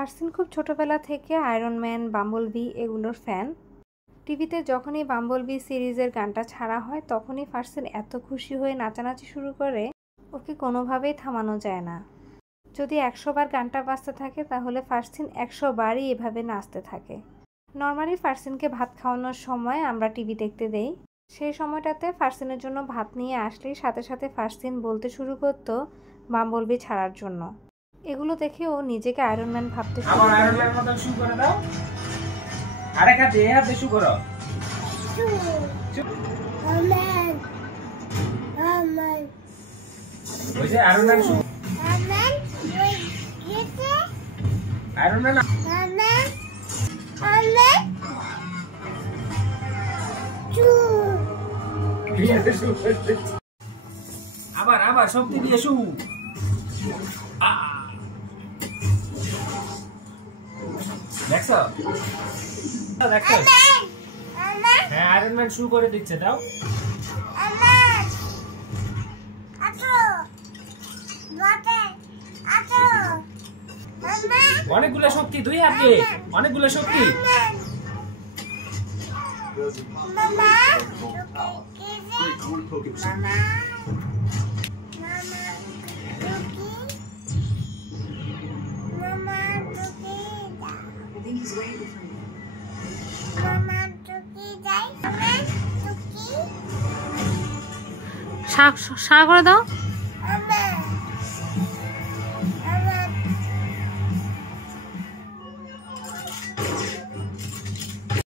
ফারসিন খুব ছোটবেলা থেকে আয়রন ম্যান, বাম্বলবি এগুলোর ফ্যান। টিভিতে যখনই বাম্বলবি সিরিজের গানটা ছাড়া হয় তখনই ফারসিন এত খুশি হয়ে নাচানাচি শুরু করে, ওকে কোনোভাবেই থামানো যায় না। যদি 100 বার গানটা বাজতে থাকে তাহলে ফারসিন 100 বারই এভাবে নাচতে থাকে। নর্মালি ফারসিনকে ভাত খাওয়ানোর সময় আমরা টিভি দেখতে দেই। সেই সময়টাতে ফারসিনের জন্য ভাত নিয়ে আসলেই সাথে সাথে ফারসিন বলতে শুরু করতো বাম্বলবি ছাড়ার জন্য। এগুলো দেখে ও নিজেকে আয়রন ম্যান ভাবতে শুরু করে। আবার আয়রন ম্যান মত শুরু করে দাও। আরেক হাতে এই হাতে শুরু করো। ম্যান ম্যান ওই যে আয়রন ম্যান শুরু। ম্যান ওই গেছে আয়রন ম্যান ম্যান ম্যান আবার আবার শক্তি দিয়ে শুরু। দেখছো দেখছো হ্যাঁ আয়রন ম্যান শুরু করে দিচ্ছে। দাও অনেকগুলো শক্তি, দুই হাতে অনেকগুলো শক্তি। সা করে দাও।